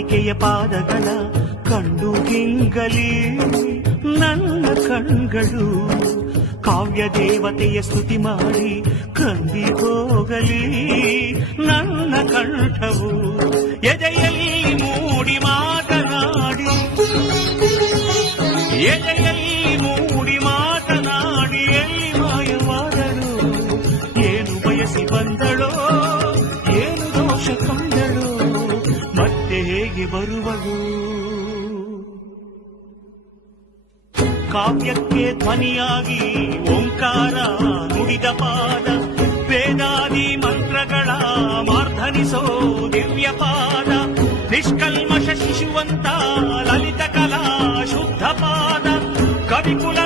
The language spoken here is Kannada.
ವನಿಕೆಯ ಪಾದಗಳ ಕಂಡು ಗಿಂಗಲಿ ನನ್ನ ಕಣ್ಗಳು ಕಾವ್ಯ ದೇವತೆಯ ಸ್ತುತಿ ಮಾಡಿ ಕಂದಿ ಹೋಗಲಿ ನನ್ನ ಕಂಠವು ಎದೆಯಲ್ಲಿ ಮೂಡಿ ಮಾತನಾಡಿ ಎದೆಯಲ್ಲಿ ಮೂಡಿ ಮಾತನಾಡಿ ಎಲ್ಲಿ ಮಾಯವಾದಳು ಏನು ಬಯಸಿ ಬಂದಳೋ ಏನು ದೋಷ ಕಂಡಳೋ ಮತ್ತೆ ಹೇಗೆ ಬರುವಳು ಕಾವ್ಯಕ್ಕೆ ಧ್ವನಿಯಾಗಿ ಓಂಕಾರ ನುಡಿದ ಪಾದ ವೇದಾದಿ ಮಂತ್ರಗಳ ಮಾರ್ಧನಿಸೋ ದಿವ್ಯ ಪಾದ ನಿಷ್ಕಲ್ಮಶ ಶಿಶುವಂತ ಲಲಿತ ಕಲಾ ಶುದ್ಧ ಪಾದ ಕವಿಕುಲ